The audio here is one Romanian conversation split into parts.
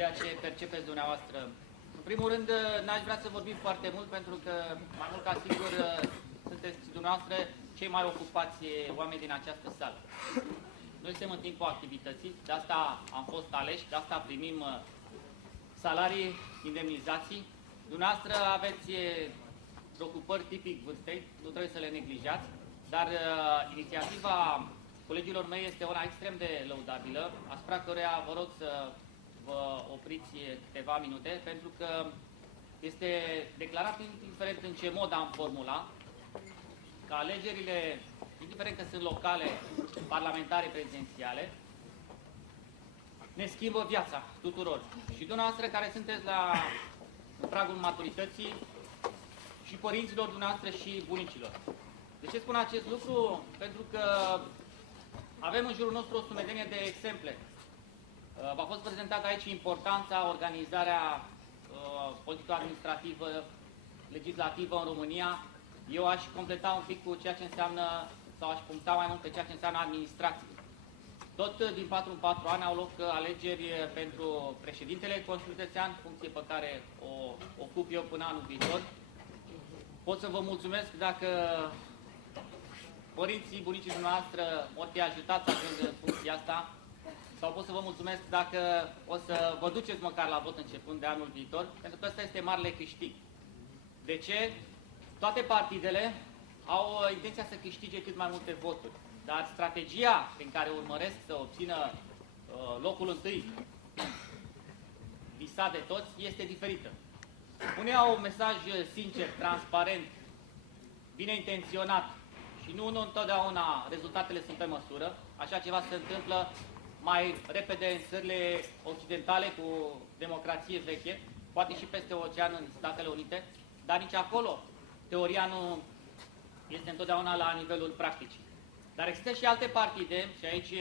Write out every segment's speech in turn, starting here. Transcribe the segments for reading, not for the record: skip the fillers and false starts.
ceea ce percepeți dumneavoastră. În primul rând, n-aș vrea să vorbim foarte mult, pentru că, mai mult ca sigur, sunteți dumneavoastră cei mai ocupați oameni din această sală. Noi suntem în timpul activității, de asta am fost aleși, de asta primim salarii, indemnizații. Dumneavoastră aveți preocupări tipic vârstei, nu trebuie să le neglijați, dar inițiativa colegilor mei este una extrem de lăudabilă, asupra căreia vă rog să vă opriți câteva minute, pentru că este declarat, indiferent în ce mod am formulat, că alegerile, indiferent că sunt locale, parlamentare, prezidențiale, ne schimbă viața tuturor. Și dumneavoastră care sunteți în pragul maturității, și părinților dumneavoastră și bunicilor. De ce spun acest lucru? Pentru că avem în jurul nostru o sumedenie de exemple. V-a fost prezentată aici importanța, organizarea politico-administrativă, legislativă în România. Eu aș completa un pic cu ceea ce înseamnă, sau aș puncta mai mult pe ceea ce înseamnă administrație. Tot din 4 în 4 ani au loc alegeri pentru președintele Consiliului Județean, funcție pe care o ocup eu până anul viitor. Pot să vă mulțumesc dacă părinții, bunicii dumneavoastră vor fi ajutați să ajungă în funcția asta, sau pot să vă mulțumesc dacă o să vă duceți măcar la vot începând de anul viitor, pentru că ăsta este marele câștig. De ce? Toate partidele au intenția să câștige cât mai multe voturi, dar strategia prin care urmăresc să obțină locul întâi visat de toți este diferită. Unii au un mesaj sincer, transparent, bine intenționat și nu întotdeauna rezultatele sunt pe măsură. Așa ceva se întâmplă mai repede în țările occidentale cu democrație veche, poate și peste ocean în Statele Unite, dar nici acolo teoria nu este întotdeauna la nivelul practicii. Dar există și alte partide, și aici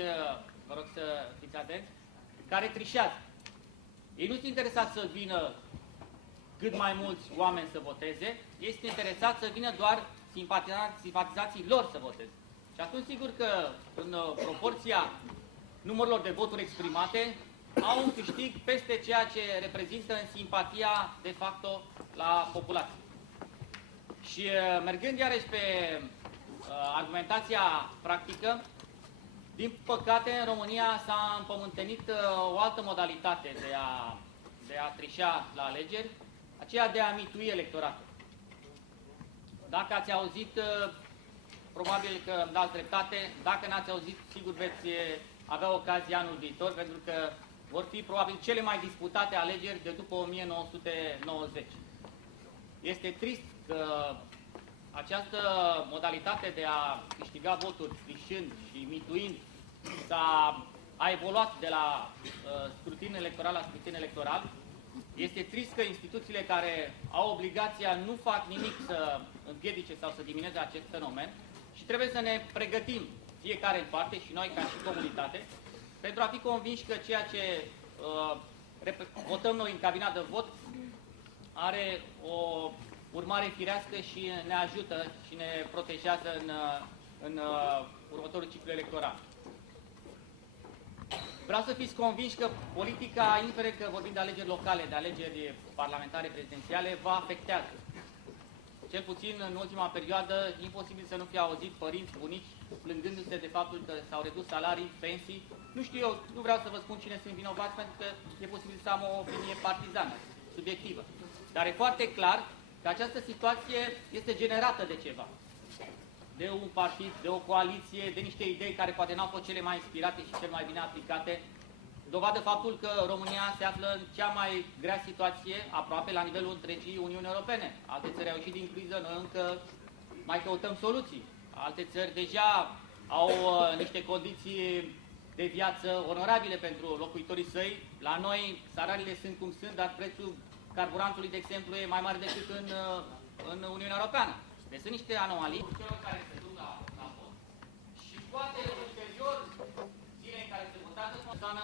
vă rog să fiți atenți, care trișează. Ei nu sunt interesați să vină cât mai mulți oameni să voteze, este interesat să vină doar simpatizații lor să voteze. Și atunci, sigur că în proporția numărilor de voturi exprimate, au un câștig peste ceea ce reprezintă în simpatia de facto la populație. Și mergând iarăși pe argumentația practică, din păcate în România s-a împământenit o altă modalitate de a trișa la alegeri, aceea de a mitui electoratul. Dacă ați auzit, probabil că îmi dați dreptate, dacă n-ați auzit, sigur veți avea ocazia anul viitor, pentru că vor fi probabil cele mai disputate alegeri de după 1990. Este trist că această modalitate de a câștiga voturi trișând și mituind a evoluat de la scrutin electoral la scrutin electoral. Este trist că instituțiile care au obligația nu fac nimic să împiedice sau să diminueze acest fenomen și trebuie să ne pregătim fiecare în parte și noi ca și comunitate pentru a fi convinși că ceea ce votăm noi în cabina de vot are o urmare firească și ne ajută și ne protejează în următorul ciclu electoral. Vreau să fiți convinși că politica, indiferent că vorbim de alegeri locale, de alegeri parlamentare, prezidențiale, vă afectează. Cel puțin în ultima perioadă, imposibil să nu fie auzit părinți, bunici, plângându-se de faptul că s-au redus salarii, pensii. Nu știu eu, nu vreau să vă spun cine sunt vinovați, pentru că e posibil să am o opinie partizană, subiectivă. Dar e foarte clar că această situație este generată de ceva. De un partid, de o coaliție, de niște idei care poate n-au fost cele mai inspirate și cele mai bine aplicate. Dovadă faptul că România se află în cea mai grea situație, aproape la nivelul întregii Uniuni Europene. Alte țări au ieșit din criză, noi încă mai căutăm soluții. Alte țări deja au niște condiții de viață onorabile pentru locuitorii săi. La noi salariile sunt cum sunt, dar prețul carburantului, de exemplu, e mai mare decât în Uniunea Europeană. Deci sunt niște anomalii celor care se duc la vot și poate ulterior, zile în care se votează persoană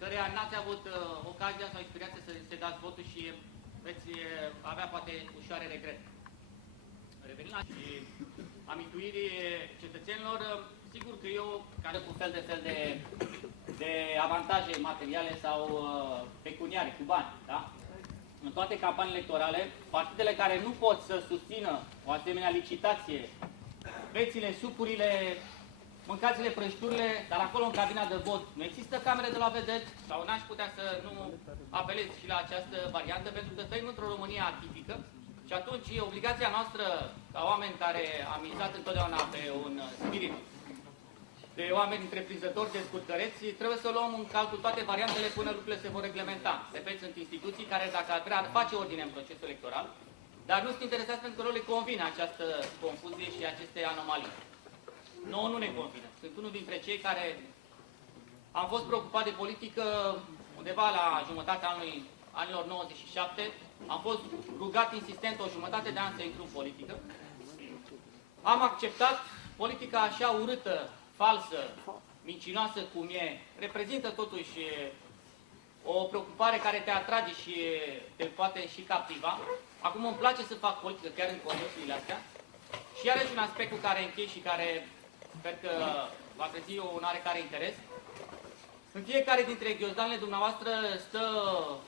căreia n-ați avut ocazia sau experiența să se dați votul și veți avea poate ușoare regret. Revenind la amituirii cetățenilor, sigur că eu, care cu fel de de avantaje materiale sau pecuniare, cu bani, da? În toate campaniile electorale, partidele care nu pot să susțină o asemenea licitație, bețile, supurile, mâncați-le, prăjiturile, dar acolo în cabina de vot nu există camere de la vedet sau n-aș putea să nu apelez și la această variantă, pentru că trăim într-o Românie atipică și atunci e obligația noastră, ca oameni care am mizat întotdeauna pe un spirit de oameni întreprinzători, de scurtăreți, trebuie să luăm în calcul toate variantele până lucrurile se vor reglementa. Repet, sunt instituții care, dacă ar vrea, face ordine în procesul electoral, dar nu sunt interesați pentru că nu le convine această confuzie și aceste anomalii. Nouă nu ne convine. Sunt unul dintre cei care am fost preocupat de politică undeva la jumătatea anilor 97. Am fost rugat insistent o jumătate de ani să intru în politică. Am acceptat politica așa urâtă, falsă, mincinoasă cum e, reprezintă totuși o preocupare care te atrage și te poate și captiva. Acum îmi place să fac politică chiar în condițiile astea. Și iarăși un aspect cu care închei și care sper că va trezi un oarecare interes. În fiecare dintre ghiozdanele dumneavoastră stă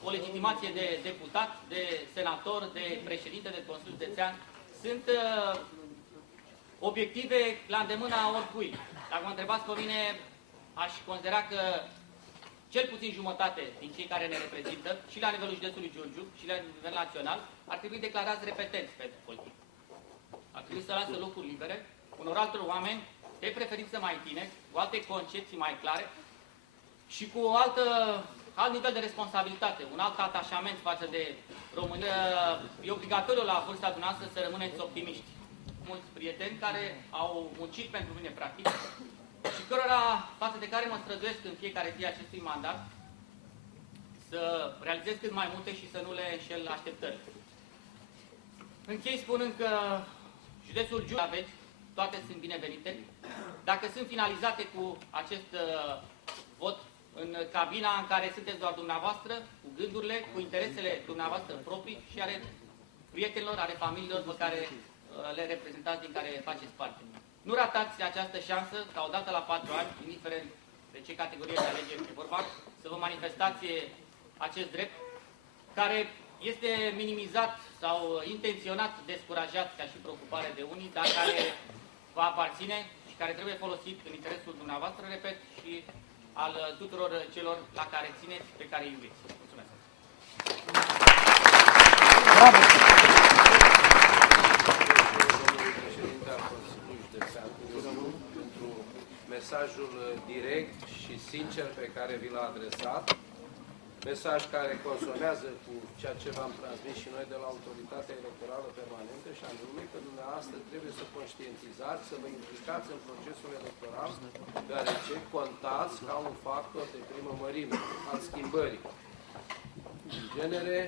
o legitimație de deputat, de senator, de președinte, de Consiliul Județean. Sunt obiective la îndemâna oricui. Dacă mă întrebați pe mine, aș considera că cel puțin jumătate din cei care ne reprezintă, și la nivelul județului Giurgiu, și la nivel național, ar trebui declarați repetenți pentru politică. Ar trebui să lasă locuri libere unor altor oameni de preferință mai tineri, cu alte concepții mai clare și cu alt nivel de responsabilitate, un alt atașament față de România. E obligatoriu la vârsta dumneavoastră să rămâneți optimiști. Mulți prieteni care au muncit pentru mine, practic, și cărora, față de care mă străduiesc în fiecare zi acestui mandat, să realizez cât mai multe și să nu le înșel așteptările. Închei spunând că județul Giurgiu aveți, toate sunt binevenite. Dacă sunt finalizate cu acest vot în cabina în care sunteți doar dumneavoastră, cu gândurile, cu interesele dumneavoastră proprii și ale prietenilor, ale familiilor pe care le reprezentați, din care faceți parte. Nu ratați această șansă ca odată la 4 ani, indiferent de ce categorie de alegeri e vorba, să vă manifestați acest drept, care este minimizat sau intenționat descurajat ca și preocupare de unii, dar care va aparține și care trebuie folosit în interesul dumneavoastră, repet, și al tuturor celor la care țineți, pe care îi iubiți. Mulțumesc! Bravo! Pentru mesajul direct și sincer pe care vi l-a adresat, mesaj care consonează cu ceea ce v-am transmis și noi de la Autoritatea Electorală Permanentă, și anume că dumneavoastră trebuie să conștientizați, să vă implicați în procesul electoral, deoarece contați ca un factor de primă mărime al schimbării. În genere,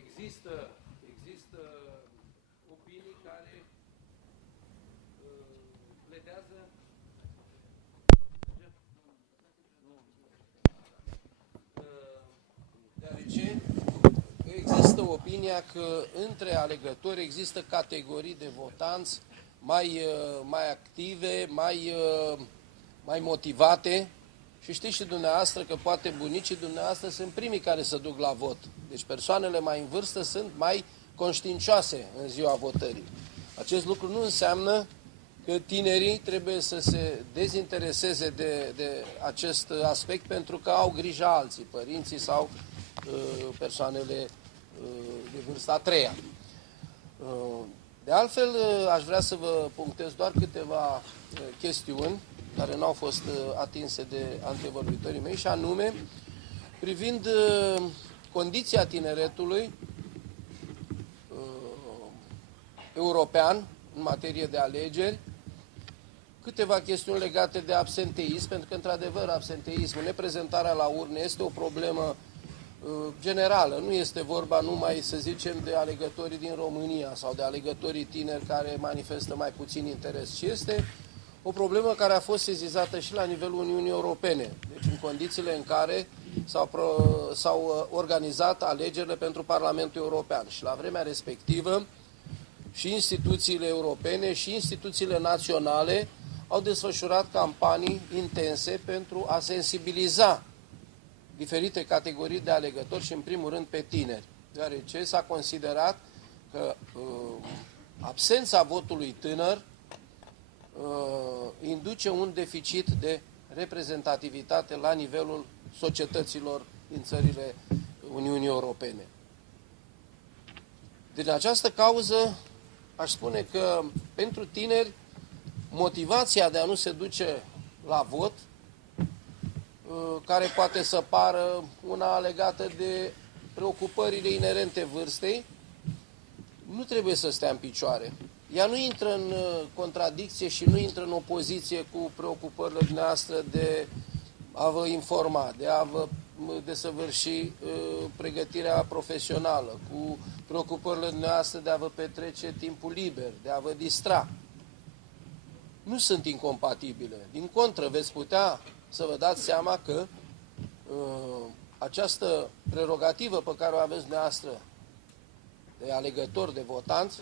există opinii care pledează deoarece există opinia că între alegători există categorii de votanți mai active, mai motivate, și știți și dumneavoastră că poate bunicii dumneavoastră sunt primii care se duc la vot. Deci persoanele mai în vârstă sunt mai conștiincioase în ziua votării. Acest lucru nu înseamnă că tinerii trebuie să se dezintereseze de acest aspect pentru că au grijă alții, părinții sau persoanele de vârsta a treia. De altfel, aș vrea să vă punctez doar câteva chestiuni care nu au fost atinse de antevorbitorii mei, și anume, privind condiția tineretului european în materie de alegeri, câteva chestiuni legate de absenteism, pentru că, într-adevăr, absenteismul, neprezentarea la urne este o problemă generală. Nu este vorba numai, să zicem, de alegătorii din România sau de alegătorii tineri care manifestă mai puțin interes, ci este o problemă care a fost sesizată și la nivelul Uniunii Europene. Deci în condițiile în care s-au organizat alegerile pentru Parlamentul European. Și la vremea respectivă și instituțiile europene și instituțiile naționale au desfășurat campanii intense pentru a sensibiliza diferite categorii de alegători și, în primul rând, pe tineri, deoarece s-a considerat că absența votului tânăr induce un deficit de reprezentativitate la nivelul societăților din țările Uniunii Europene. Din această cauză, aș spune că pentru tineri motivația de a nu se duce la vot, care poate să pară una legată de preocupările inerente vârstei, nu trebuie să stea în picioare. Ea nu intră în contradicție și nu intră în opoziție cu preocupările dumneavoastră de a vă informa, de a vă desăvârși pregătirea profesională, cu preocupările dumneavoastră de a vă petrece timpul liber, de a vă distra. Nu sunt incompatibile. Din contră, veți putea să vă dați seama că această prerogativă pe care o aveți dumneavoastră de alegători, de votanți,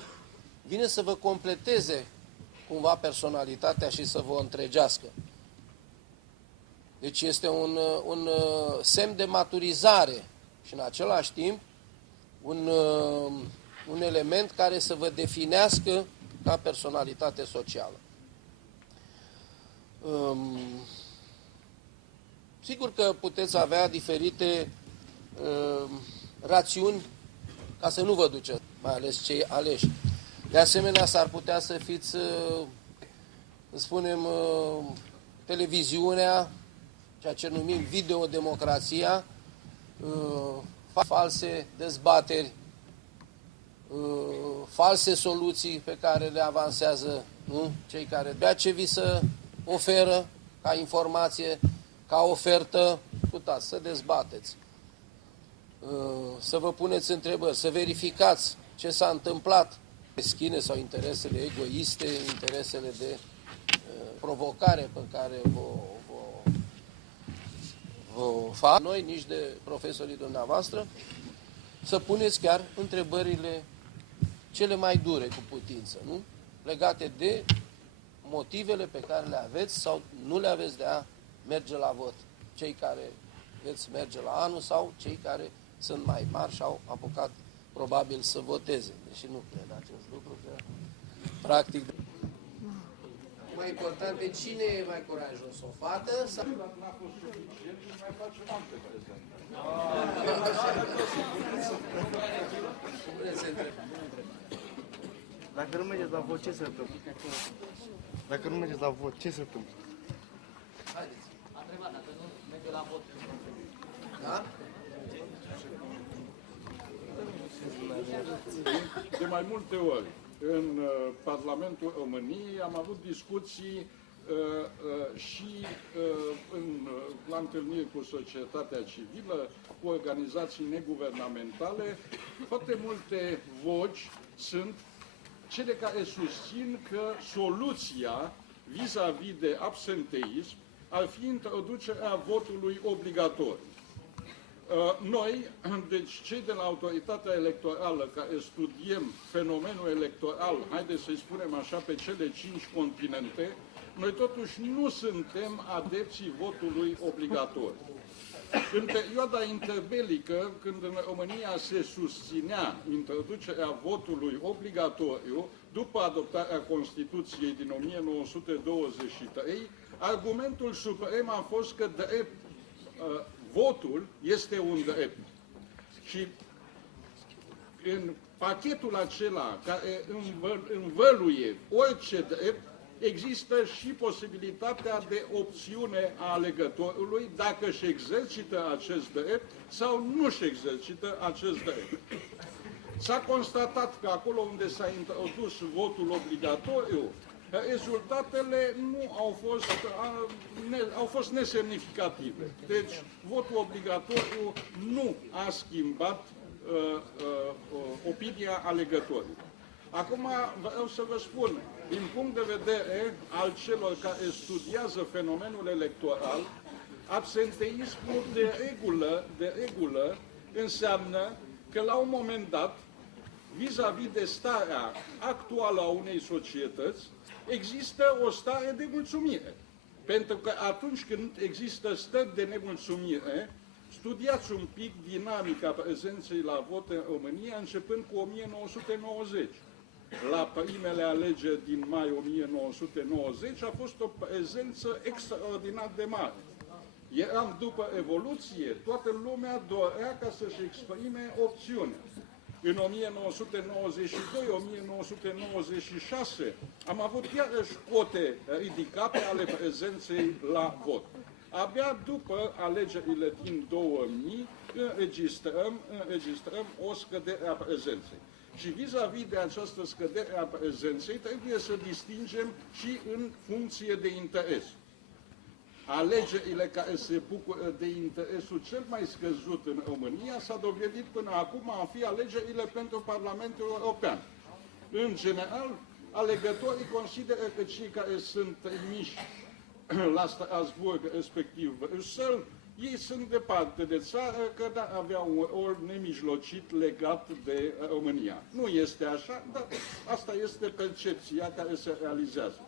vine să vă completeze cumva personalitatea și să vă întregească. Deci este un semn de maturizare și în același timp un element care să vă definească ca personalitate socială. Sigur că puteți avea diferite rațiuni ca să nu vă duceți, mai ales cei aleși. De asemenea, s-ar putea să fiți, să spunem, televiziunea, ceea ce numim videodemocrația, false dezbateri, false soluții pe care le avansează cei care ceea ce vi se oferă ca informație, ca ofertă, ascultați, să dezbateți, să vă puneți întrebări, să verificați ce s-a întâmplat, schine sau interesele egoiste, interesele de provocare pe care vă fac noi, nici de profesorii dumneavoastră, să puneți chiar întrebările cele mai dure cu putință, nu? Legate de motivele pe care le aveți sau nu le aveți de a merge la vot. Cei care veți merge la anul sau cei care sunt mai mari și au apucat probabil să voteze. Deși nu cred acest lucru, că practic... Mai important, de cine e mai curajos? O fată sau... Dacă n-a fost suficient, mai facem alte prezente. Dacă nu mergeți la vot, ce se întâmplă? Dacă nu mergeți la vot, ce se întâmplă? Haideți. A întrebat dacă nu merge la vot. Da? De mai multe ori, în Parlamentul României am avut discuții și la întâlniri cu societatea civilă, cu organizații neguvernamentale. Foarte multe voci sunt cele care susțin că soluția vis-a-vis de absenteism ar fi introducerea votului obligatoriu. Noi, deci cei de la autoritatea electorală care studiem fenomenul electoral, haideți să-i spunem așa, pe cele 5 continente, noi totuși nu suntem adepții votului obligatoriu. În perioada interbelică, când în România se susținea introducerea votului obligatoriu, după adoptarea Constituției din 1923, argumentul suprem a fost că votul este un drept. Și în pachetul acela care învăluie orice drept, există și posibilitatea de opțiune a alegătorului dacă își exercită acest drept sau nu își exercită acest drept. S-a constatat că acolo unde s-a introdus votul obligatoriu, rezultatele nu au fost nesemnificative. Deci, votul obligatoriu nu a schimbat opinia alegătorilor. Acum vreau să vă spun, din punct de vedere al celor care studiază fenomenul electoral, absenteismul de regulă înseamnă că la un moment dat, vis-a-vis de starea actuală a unei societăți, există o stare de mulțumire. Pentru că atunci când există stări de nemulțumire, studiați un pic dinamica prezenței la vot în România începând cu 1990. La primele alegeri din mai 1990 a fost o prezență extraordinar de mare. Eram după Revoluție, toată lumea dorea ca să-și exprime opțiunea. În 1992-1996 am avut iarăși cote ridicate ale prezenței la vot. Abia după alegerile din 2000 înregistrăm o scădere a prezenței. Și vis-a-vis de această scădere a prezenței trebuie să distingem și în funcție de interes. Alegerile care se bucură de interesul cel mai scăzut în România s-a dovedit până acum a fi alegerile pentru Parlamentul European. În general, alegătorii consideră că cei care sunt trimiși la Strasbourg, respectiv Bruxelles, ei sunt departe de țară, că da, aveau un rol nemijlocit legat de România. Nu este așa, dar asta este percepția care se realizează.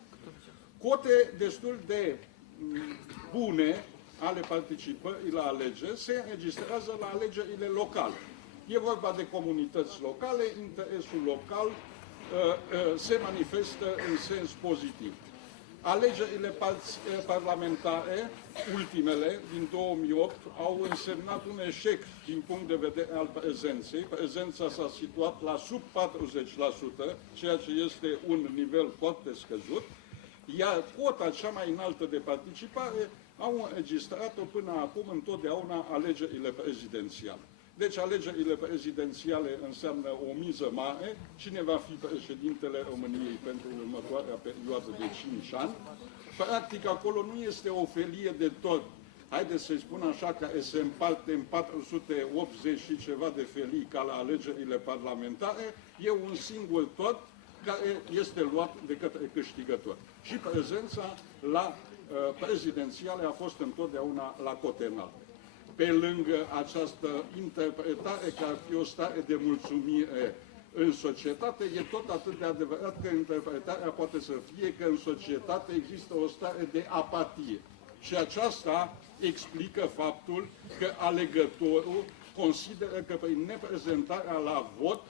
Cote destul de bune ale participării la alegeri se înregistrează la alegerile locale. E vorba de comunități locale, interesul local se manifestă în sens pozitiv. Alegerile parlamentare, ultimele, din 2008, au însemnat un eșec din punct de vedere al prezenței. Prezența s-a situat la sub 40%, ceea ce este un nivel foarte scăzut, iar cota cea mai înaltă de participare au înregistrat-o până acum întotdeauna alegerile prezidențiale. Deci alegerile prezidențiale înseamnă o miză mare, cine va fi președintele României pentru următoarea perioadă de 5 ani. Practic acolo nu este o felie de tot, haideți să-i spun așa, care se împarte în 480 și ceva de felii ca la alegerile parlamentare, e un singur tot care este luat de către câștigător. Și prezența la prezidențiale a fost întotdeauna la cote înalte. Pe lângă această interpretare că ar fi o stare de mulțumire în societate, e tot atât de adevărat că interpretarea poate să fie că în societate există o stare de apatie. Și aceasta explică faptul că alegătorul consideră că prin neprezentarea la vot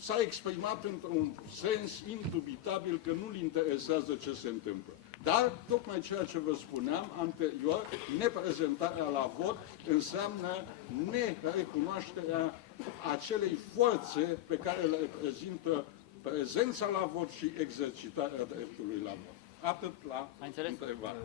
s-a exprimat într-un sens indubitabil că nu-l interesează ce se întâmplă. Dar, tocmai ceea ce vă spuneam anterior, neprezentarea la vot înseamnă nerecunoașterea acelei forțe pe care le reprezintă prezența la vot și exercitarea dreptului la vot. Atât la întrebare.